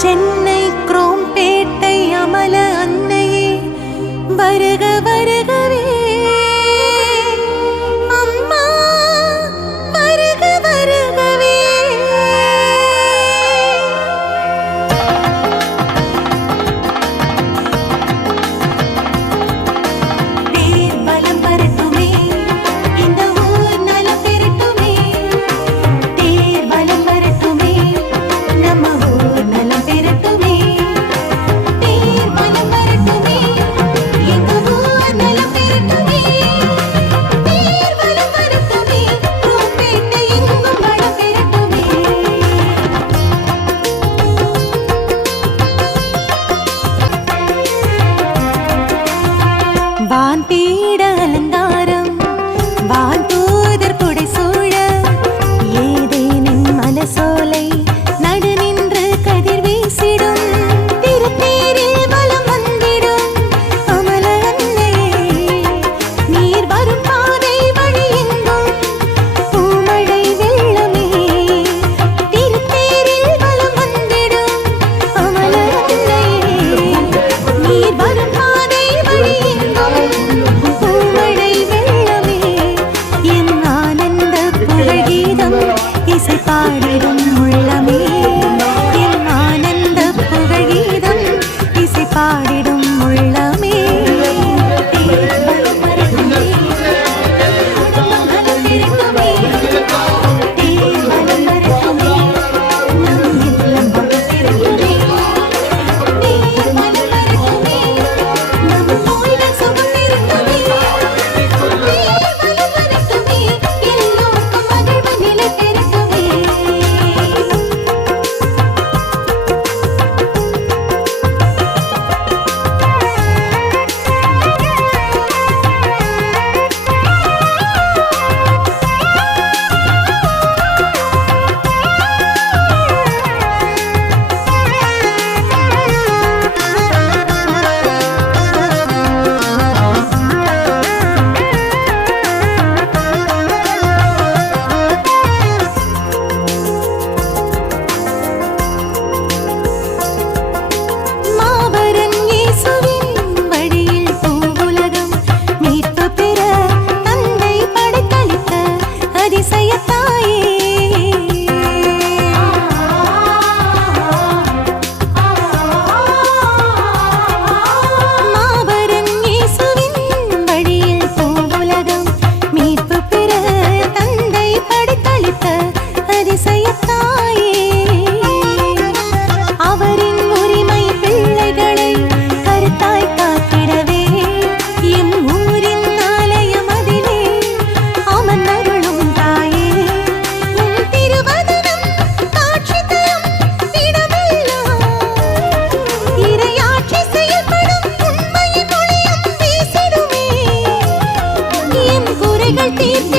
சென்னை குறைகள் தீர்க்க